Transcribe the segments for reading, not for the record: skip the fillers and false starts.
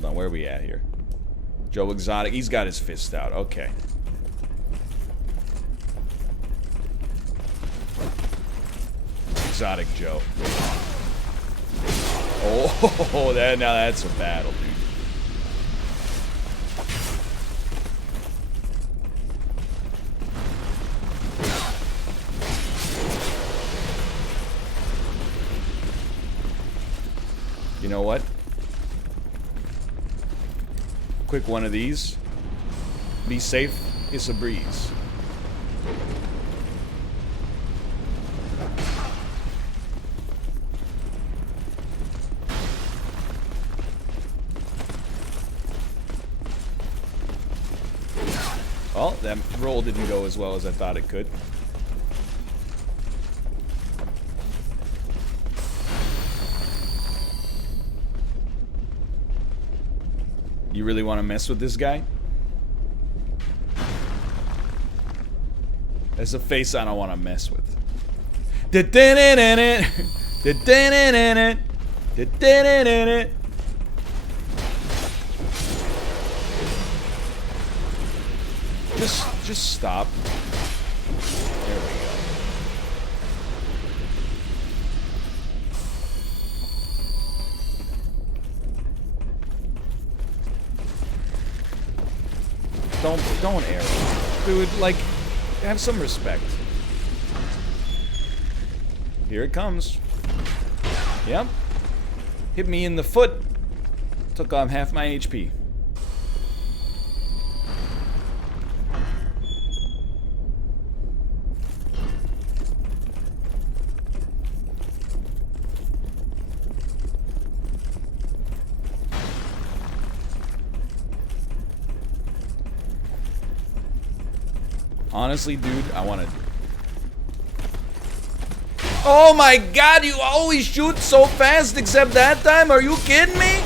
Hold on, where are we at here? Joe Exotic. He's got his fist out. Okay. Exotic Joe. Oh, now that's a battle, dude. You know what? Quick one of these. Be safe. It's a breeze. Well, that roll didn't go as well as I thought it could. You really want to mess with this guy? That's a face I don't want to mess with. Just stop. There we go. Don't arrow. Dude, like, have some respect. Here it comes. Yep. Hit me in the foot. Took off half my HP. Honestly, dude, I want to... Oh my god, you always shoot so fast except that time? Are you kidding me?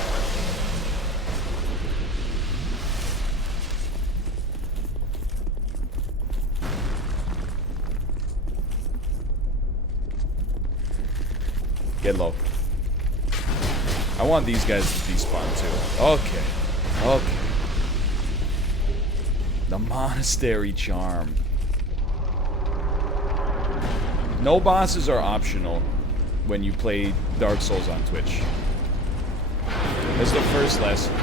Get low. I want these guys to despawn too. Okay. Okay. The Monastery Charm. No bosses are optional when you play Dark Souls on Twitch. That's the first lesson.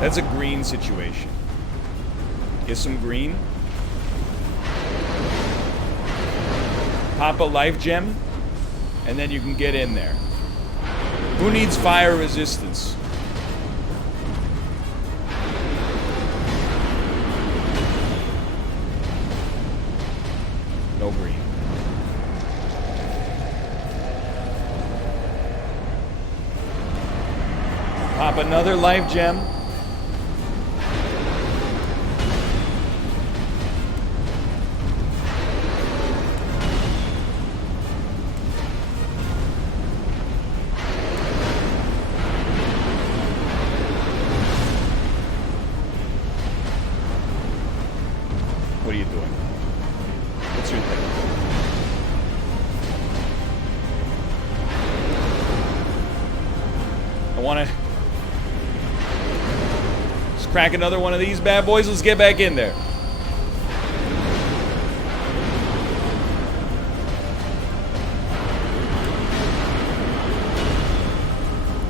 That's a green situation. Get some green. Pop a life gem, and then you can get in there. Who needs fire resistance? No green. Pop another life gem. What are you doing? What's your thing? I want to just crack another one of these bad boys. Let's get back in there.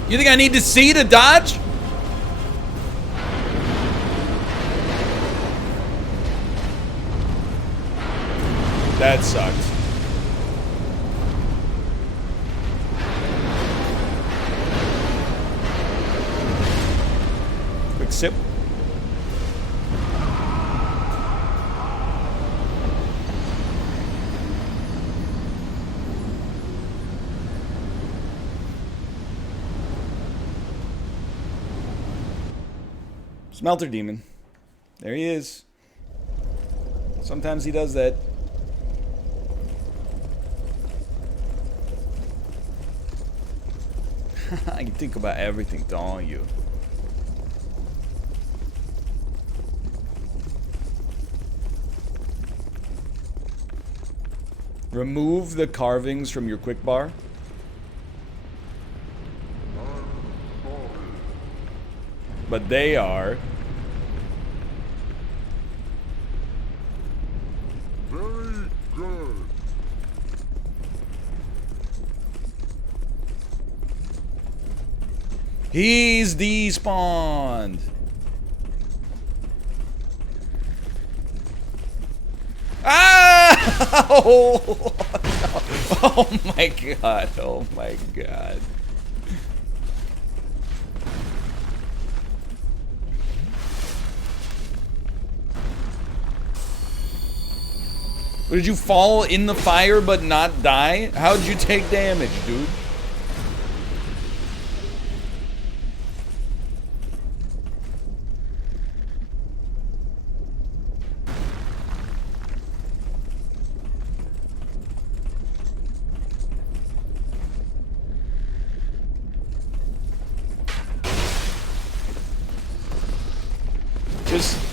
You think I need to see to dodge? That sucked. Quick sip. Smelter Demon. There he is. Sometimes he does that. You think about everything, don't you? Remove the carvings from your quick bar. But they are very good. He's despawned. Ah! Oh, no. Oh my god. Oh my god. Did you fall in the fire but not die? How'd you take damage, dude?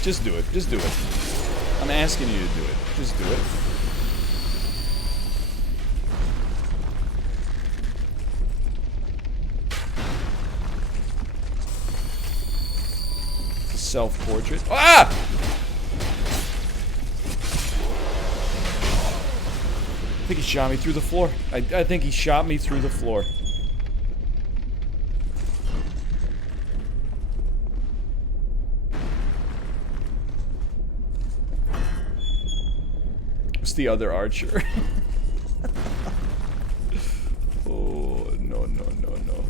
Just do it. Just do it. I'm asking you to do it. Just do it. Self-portrait. Ah! I think he shot me through the floor. I think he shot me through the floor. It's the other archer. Oh, no, no, no, no.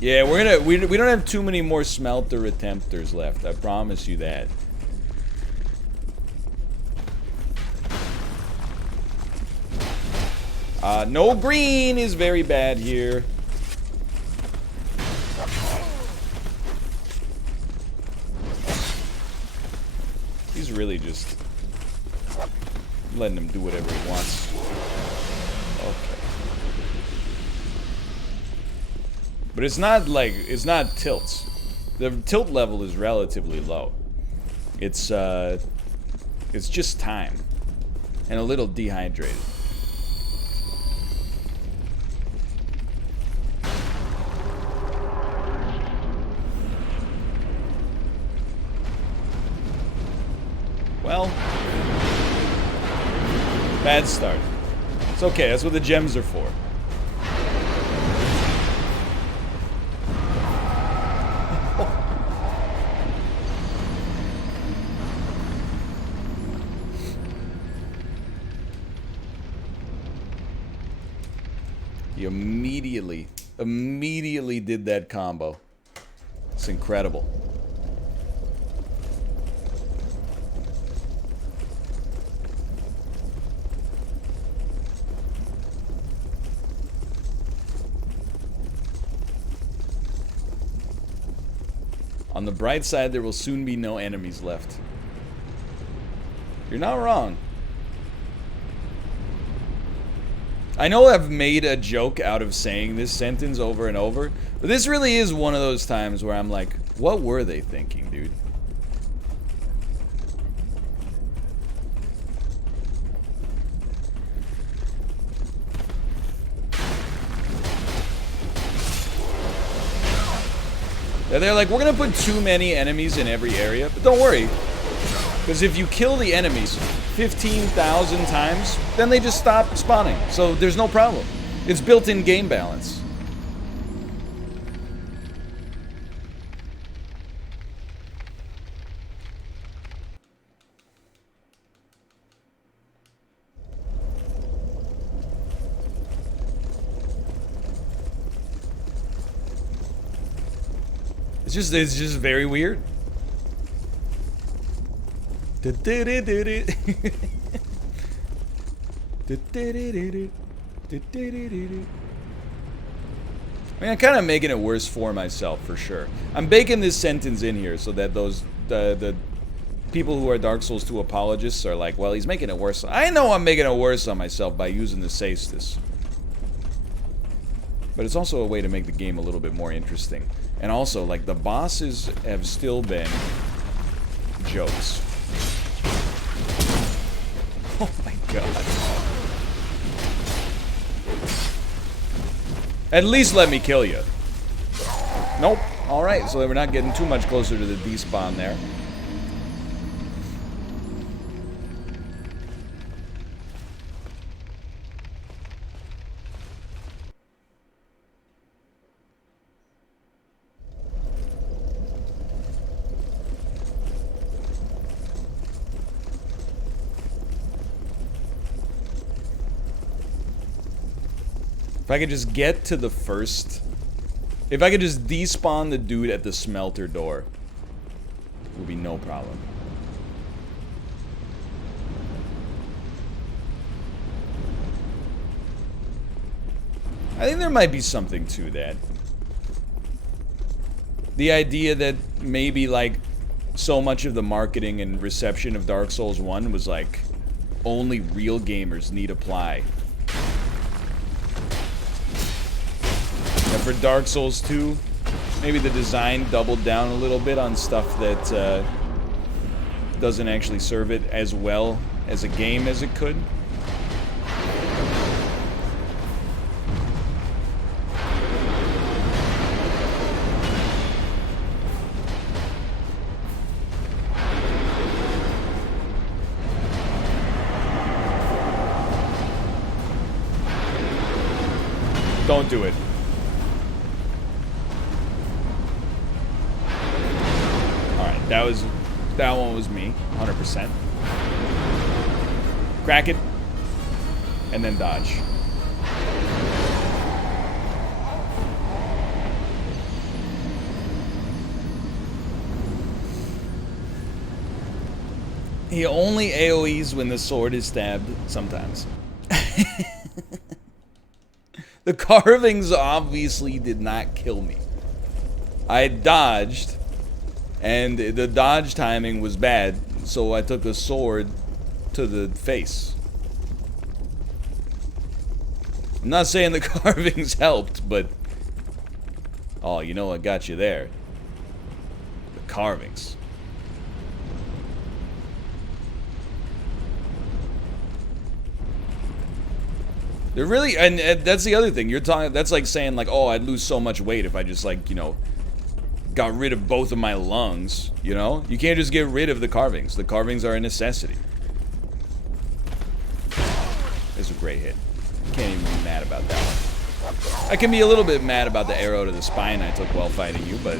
Yeah, we don't have too many more smelter attempters left. I promise you that. No green is very bad here. He's really just letting him do whatever he wants. Okay. But it's not like, it's not tilts. The tilt level is relatively low. It's just time. And a little dehydrated. Well, bad start. It's okay, that's what the gems are for. He immediately did that combo. It's incredible. On the bright side, there will soon be no enemies left. You're not wrong. I know I've made a joke out of saying this sentence over and over, but this really is one of those times where I'm like, what were they thinking, dude? They're like, we're gonna put too many enemies in every area, but don't worry, because if you kill the enemies 15,000 times, then they just stop spawning, so there's no problem. It's built-in game balance. It's just very weird. I mean, I'm kind of making it worse for myself, for sure. I'm baking this sentence in here so that those the people who are Dark Souls 2 apologists are like, well, he's making it worse. I know I'm making it worse on myself by using the Saestus. But it's also a way to make the game a little bit more interesting. And also, like, the bosses have still been jokes. Oh my god. At least let me kill you. Nope. Alright, so we're not getting too much closer to the despawn there. If I could just get to the first... If I could just despawn the dude at the smelter door, it would be no problem. I think there might be something to that. The idea that maybe, like, so much of the marketing and reception of Dark Souls 1 was like, only real gamers need apply. And for Dark Souls 2, maybe the design doubled down a little bit on stuff that doesn't actually serve it as well as a game as it could. Don't do it. Alright, that one was me, 100%. Crack it, and then dodge. He only AoEs when the sword is stabbed, sometimes. The carvings obviously did not kill me. I dodged, and the dodge timing was bad, so I took a sword to the face. I'm not saying the carvings helped, but... Oh, you know what got you there? The carvings. They're really, and that's the other thing. You're talking, that's like saying like, oh, I'd lose so much weight if I just like, you know, got rid of both of my lungs, you know? You can't just get rid of the carvings. The carvings are a necessity. This is a great hit. Can't even be mad about that one. I can be a little bit mad about the arrow to the spine I took while fighting you, but...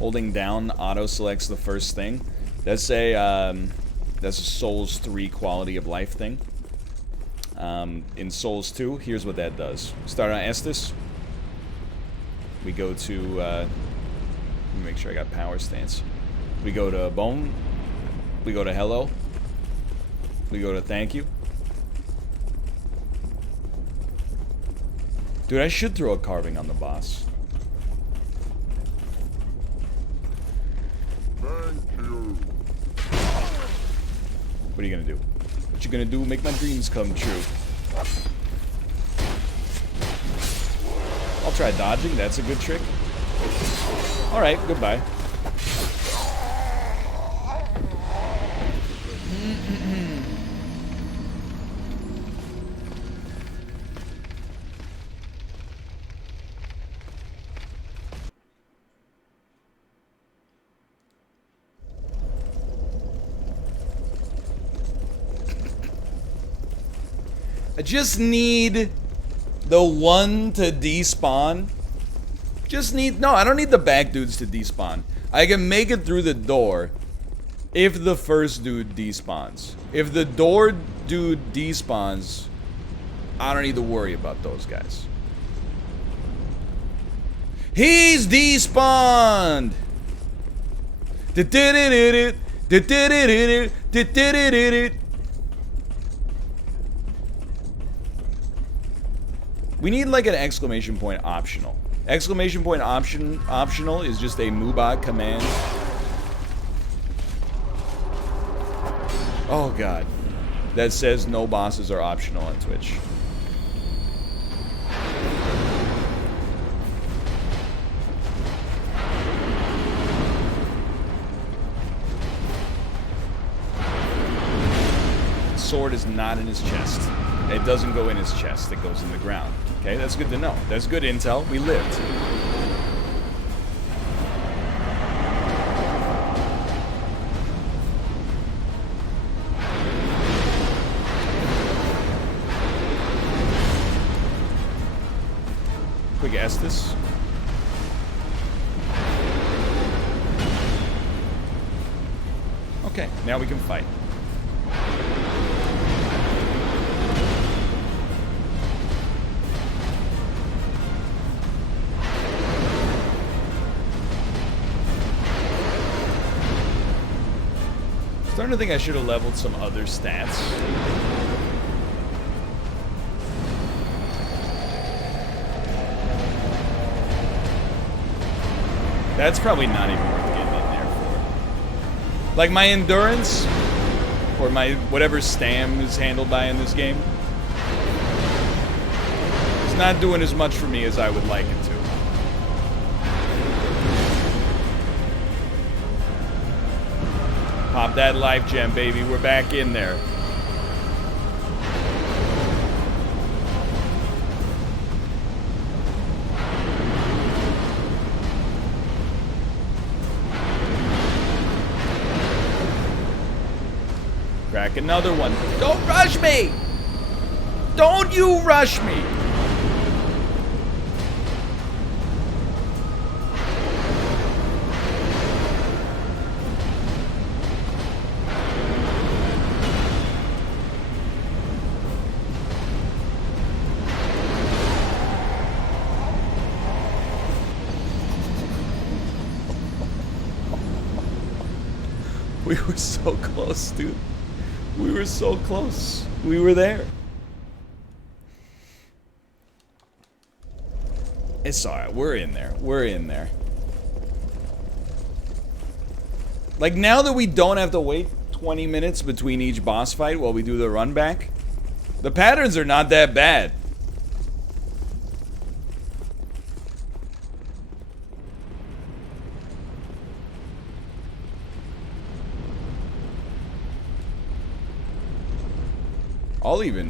Holding down auto selects the first thing. That's a Souls 3 quality of life thing. In Souls 2, here's what that does. Start on Estus. We go to let me make sure I got power stance. We go to Bone. We go to Hello. We go to Thank You. Dude, I should throw a carving on the boss. What are you gonna do? What you gonna do? Make my dreams come true. I'll try dodging. That's a good trick. Alright, goodbye. I just need the one to despawn. No, I don't need the back dudes to despawn. I can make it through the door if the first dude despawns. If the door dude despawns, I don't need to worry about those guys. He's despawned! We need like an exclamation point optional. Exclamation point optional is just a Mubot command Oh god. That says no bosses are optional on Twitch. Sword is not in his chest. It doesn't go in his chest, it goes in the ground. Okay, that's good to know. That's good intel. We lived. Quick Estus. Okay, now we can fight. Starting to think I should have leveled some other stats. That's probably not even worth getting in there for. Like my endurance, or my whatever stam is handled by in this game, it's not doing as much for me as I would like it to. Pop that life gem, baby. We're back in there. Crack another one. Don't rush me! Don't you rush me! We were so close, dude. We were so close. We were there. It's alright. We're in there. We're in there. Like, now that we don't have to wait 20 minutes between each boss fight while we do the run back, the patterns are not that bad.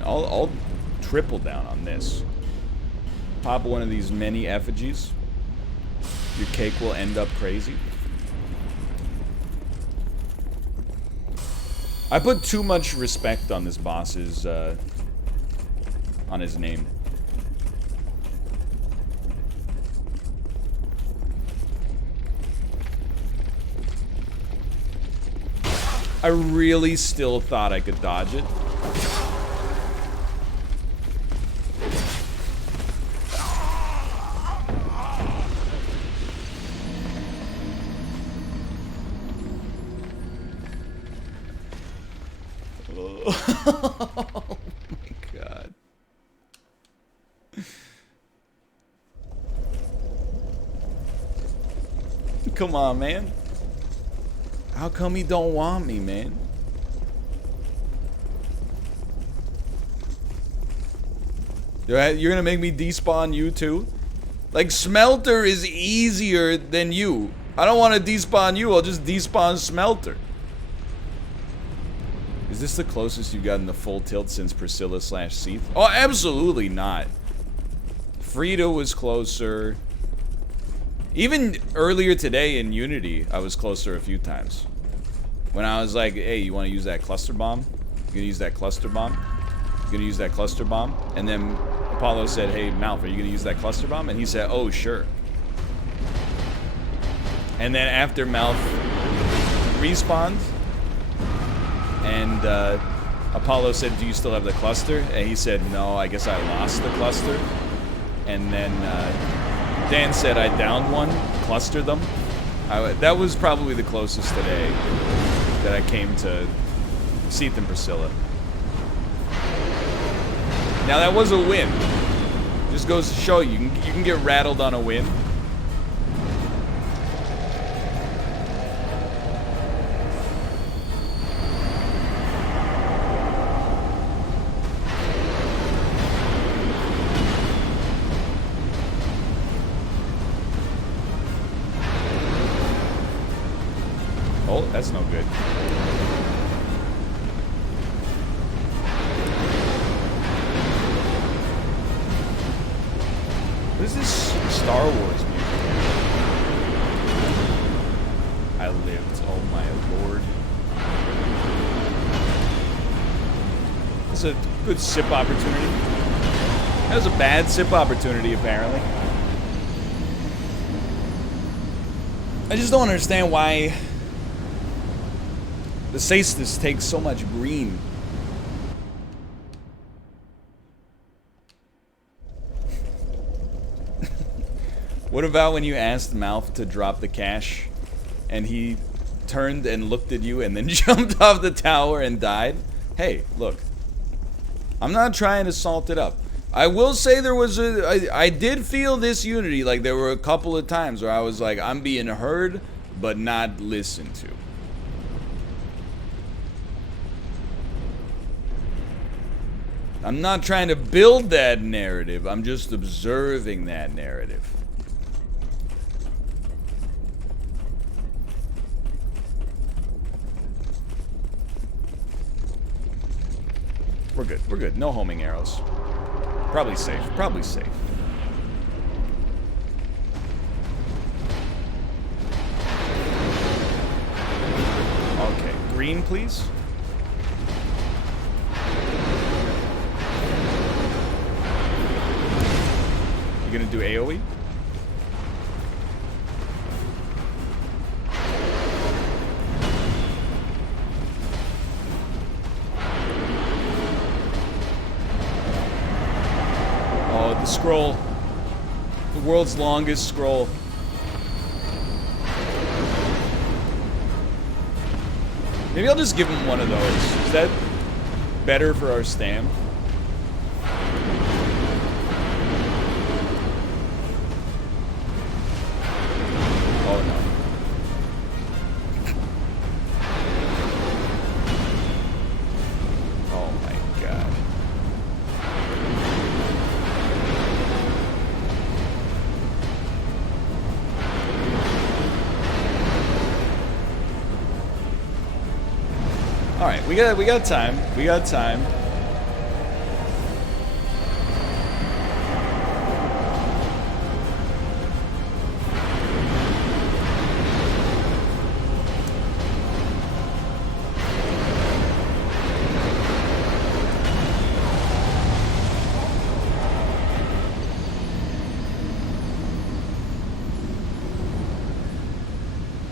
I'll triple down on this. Pop one of these many effigies. Your cake will end up crazy. I put too much respect on this boss's, on his name. I really still thought I could dodge it. Oh my god. Come on, man. How come he don't want me, man? You're gonna make me despawn you too? Like, Smelter is easier than you. I don't want to despawn you, I'll just despawn Smelter. Is this the closest you've gotten to full tilt since Priscilla / Seath? Oh, absolutely not. Frida was closer. Even earlier today in Unity, I was closer a few times. When I was like, hey, you want to use that cluster bomb? You gonna use that cluster bomb? You gonna use that cluster bomb? And then Apollo said, hey, Malf, are you gonna use that cluster bomb? And he said, oh, sure. And then after Malf respawned, and Apollo said, do you still have the cluster? And he said, no, I guess I lost the cluster. And then Dan said I downed one, clustered them. That was probably the closest today that I came to Seath and Priscilla. Now that was a win. Just goes to show you can get rattled on a win. That's no good. What is this Star Wars music? I lived. Oh my lord. That's a good sip opportunity. That was a bad sip opportunity, apparently. I just don't understand why the Saestus takes so much green. What about when you asked Mouth to drop the cash and he turned and looked at you and then jumped off the tower and died? Hey, look. I'm not trying to salt it up. I will say there was I did feel this unity. Like, there were a couple of times where I was like, I'm being heard, but not listened to. I'm not trying to build that narrative. I'm just observing that narrative. We're good. We're good. No homing arrows. Probably safe. Probably safe. Okay. Green, please. You gonna do AoE? The scroll. The world's longest scroll. Maybe I'll just give him one of those. Is that better for our stam? Oh no. Oh my god. All right, we got time. We got time.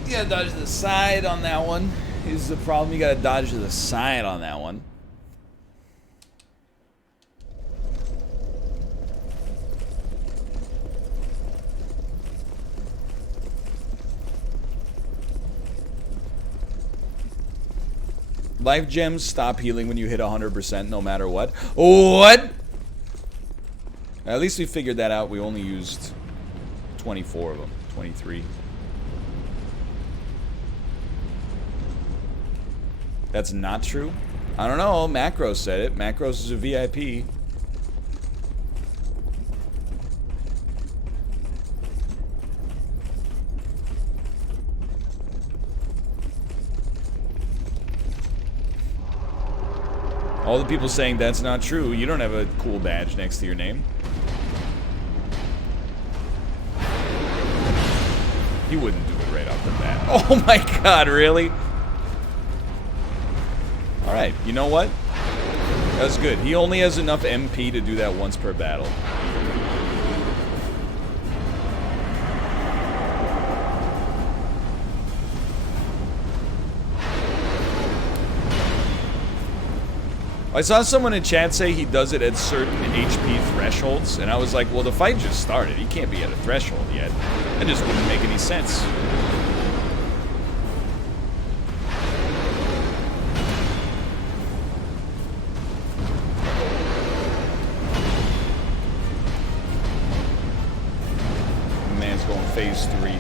You gotta dodge to the side on that one. Is the problem. You gotta dodge to the side on that one. Life gems stop healing when you hit 100% no matter what. What? At least we figured that out. We only used 24 of them. 23. That's not true? I don't know. Macros said it. Macros is a VIP. All the people saying that's not true. You don't have a cool badge next to your name. He wouldn't do it right off the bat. Oh my god, really? Alright, you know what? That's good. He only has enough MP to do that once per battle. I saw someone in chat say he does it at certain HP thresholds, and I was like, well, the fight just started. He can't be at a threshold yet. That just wouldn't make any sense. Man's going phase 3.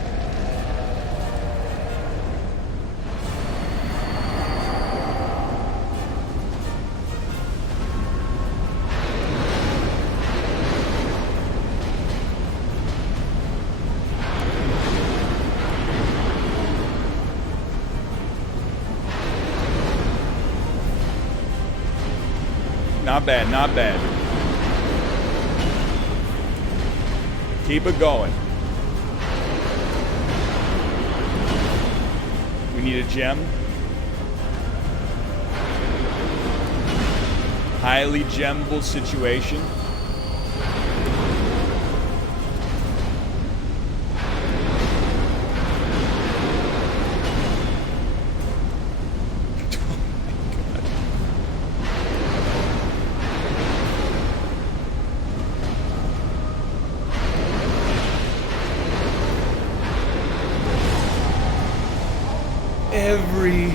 Not bad, not bad. Keep it going. We need a gem. Highly gemable situation. Every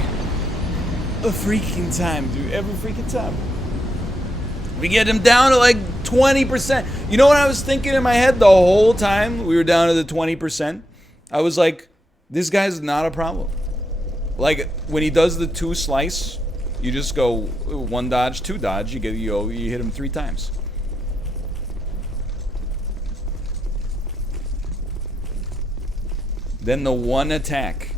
freaking time, dude. Every freaking time. We get him down to like 20%. You know what I was thinking in my head the whole time we were down to the 20%? I was like, this guy's not a problem. Like, when he does the 2 slice, you just go 1 dodge, 2 dodge. You hit him 3 times. Then the 1 attack.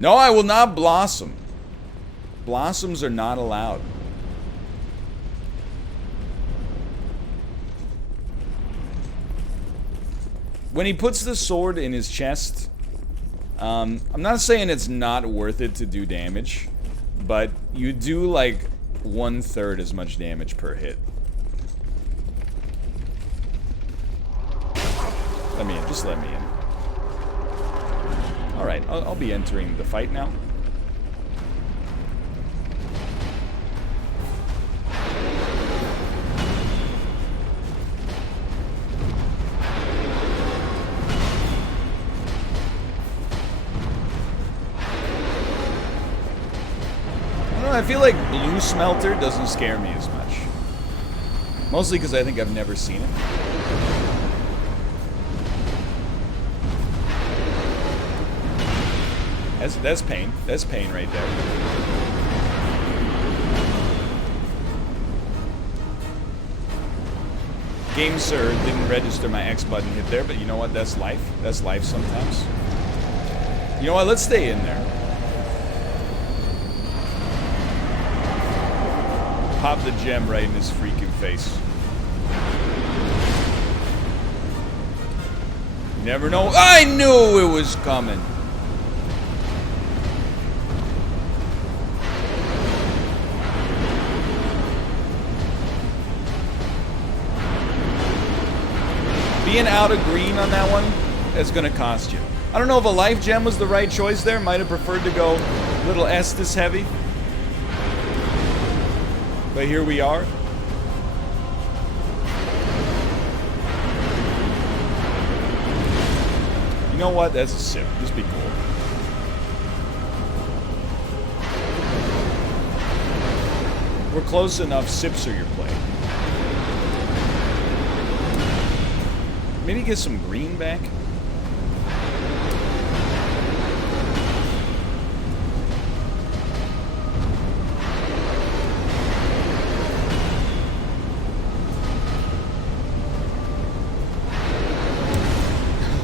No, I will not blossom. Blossoms are not allowed. When he puts the sword in his chest, I'm not saying it's not worth it to do damage, but you do like 1/3 as much damage per hit. Let me in, just let me in. Alright, I'll be entering the fight now. I feel like blue smelter doesn't scare me as much. Mostly because I think I've never seen it. That's pain. That's pain right there. Game Sir didn't register my X button hit there, but you know what? That's life. That's life sometimes. You know what? Let's stay in there. Pop the gem right in his freaking face. You never know. I knew it was coming. Being out of green on that one, that's gonna cost you. I don't know if a life gem was the right choice there. Might have preferred to go a little Estus heavy. But here we are. You know what? That's a sip. Just be cool. We're close enough. Sips are your play. Maybe get some green back.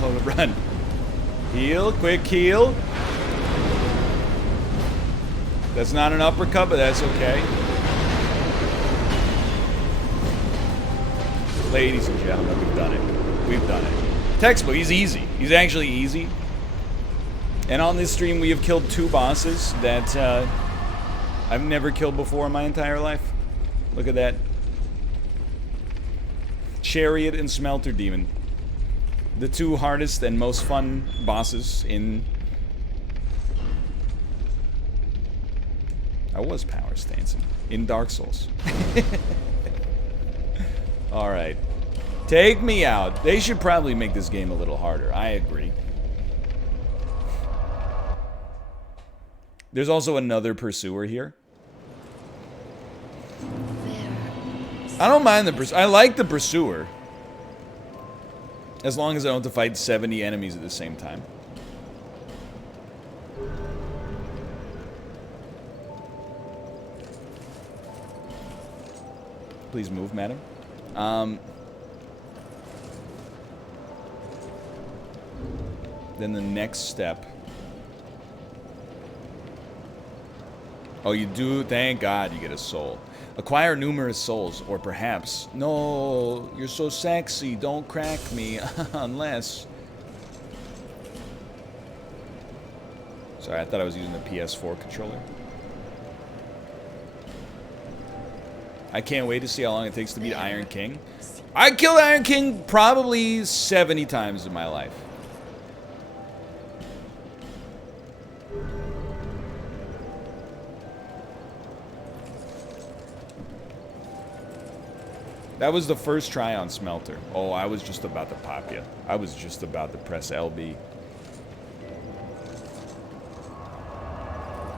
Oh, run. Heal, quick heal. That's not an uppercut, but that's okay. Ladies and gentlemen, we've done it. We've done it. Textbook, he's easy. He's actually easy. And on this stream, we have killed 2 bosses that I've never killed before in my entire life. Look at that. Chariot and Smelter Demon. The 2 hardest and most fun bosses in... I was power stancing. In Dark Souls. Alright. Take me out. They should probably make this game a little harder. I agree. There's also another pursuer here. I don't mind the pursuer. I like the pursuer. As long as I don't have to fight 70 enemies at the same time. Please move, madam. Then the next step Oh, you do? Thank God you get a soul. Acquire numerous souls, or perhaps... No, you're so sexy, don't crack me, unless... Sorry, I thought I was using the PS4 controller. I can't wait to see how long it takes to beat Iron King. I killed Iron King probably 70 times in my life. That was the first try on Smelter. Oh, I was just about to pop you. I was just about to press LB.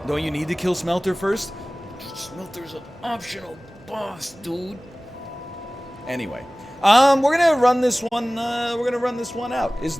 Don't you need to kill Smelter first? Smelter's an optional boss, dude. Anyway, we're gonna run this one. We're gonna run this one out. It's